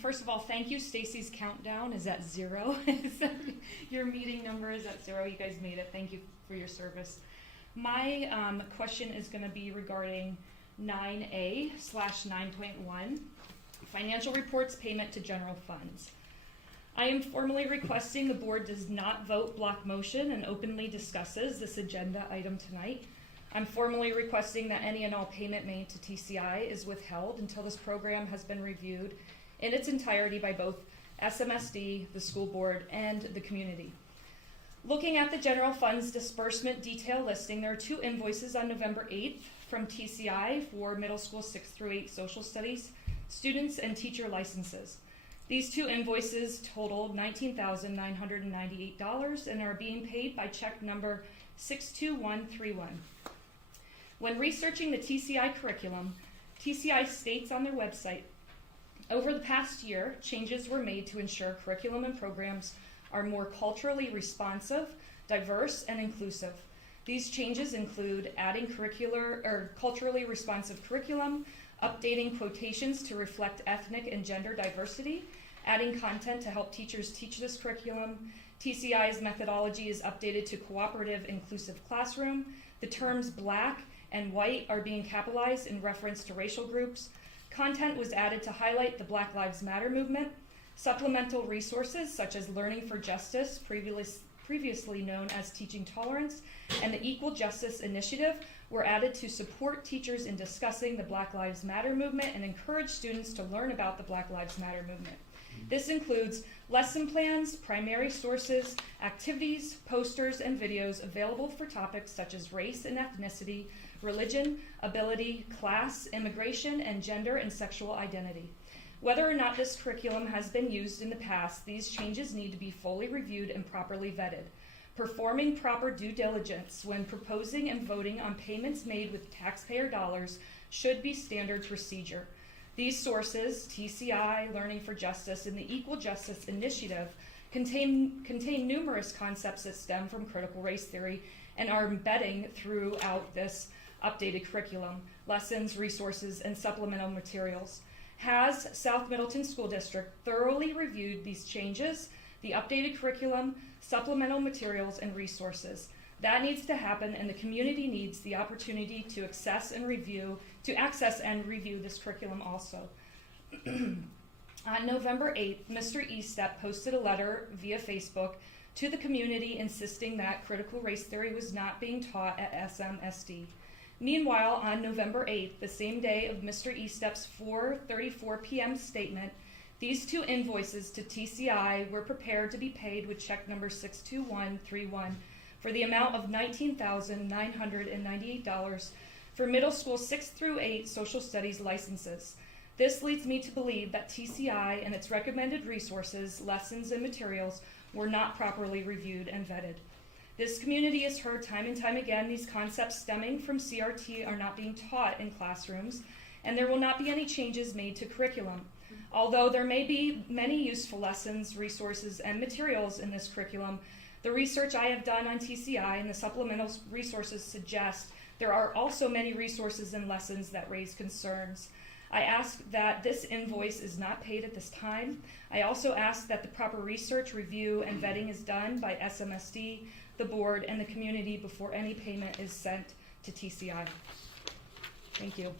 First of all, thank you. Stacy's countdown is at 0. So your meeting number is at 0. You guys made it. Thank you for your service. My question is going to be regarding 9A/9.1, financial reports payment to general funds. I am formally requesting the board does not vote block motion and openly discusses this agenda item tonight. I'm formally requesting that any and all payment made to TCI is withheld until this program has been reviewed in its entirety by both SMSD, the school board, and the community. Looking at the general funds disbursement detail listing, there are 2 invoices on November 8th from TCI for middle school 6 through 8 social studies students and teacher licenses. These 2 invoices totaled $19,998 and are being paid by check number 62131. When researching the TCI curriculum, TCI states on their website, over the past year, changes were made to ensure curriculum and programs are more culturally responsive, diverse, and inclusive. These changes include adding culturally responsive curriculum, updating quotations to reflect ethnic and gender diversity, adding content to help teachers teach this curriculum. TCI's methodology is updated to cooperative inclusive classroom. The terms black and white are being capitalized in reference to racial groups. Content was added to highlight the Black Lives Matter movement. Supplemental resources such as Learning for Justice, previously known as Teaching Tolerance, and the Equal Justice Initiative were added to support teachers in discussing the Black Lives Matter movement and encourage students to learn about the Black Lives Matter movement. This includes lesson plans, primary sources, activities, posters, and videos available for topics such as race and ethnicity, religion, ability, class, immigration, and gender and sexual identity. Whether or not this curriculum has been used in the past, these changes need to be fully reviewed and properly vetted. Performing proper due diligence when proposing and voting on payments made with taxpayer dollars should be standard procedure. These sources, TCI, Learning for Justice, and the Equal Justice Initiative, contain numerous concepts that stem from critical race theory and are embedding throughout this updated curriculum, lessons, resources, and supplemental materials. Has South Middleton School District thoroughly reviewed these changes, the updated curriculum, supplemental materials, and resources? That needs to happen, and the community needs the opportunity to access and review this curriculum also. On November 8th, Mr. Estep posted a letter via Facebook to the community insisting that critical race theory was not being taught at SMSD. Meanwhile, on November 8th, the same day of Mr. Estep's 4:34 p.m. statement, these 2 invoices to TCI were prepared to be paid with check number 62131 for the amount of $19,998 for middle school 6 through 8 social studies licenses. This leads me to believe that TCI and its recommended resources, lessons, and materials were not properly reviewed and vetted. This community has heard time and time again these concepts stemming from CRT are not being taught in classrooms, and there will not be any changes made to curriculum. Although there may be many useful lessons, resources, and materials in this curriculum, the research I have done on TCI and the supplemental resources suggest there are also many resources and lessons that raise concerns. I ask that this invoice is not paid at this time. I also ask that the proper research, review, and vetting is done by SMSD, the board, and the community before any payment is sent to TCI. Thank you.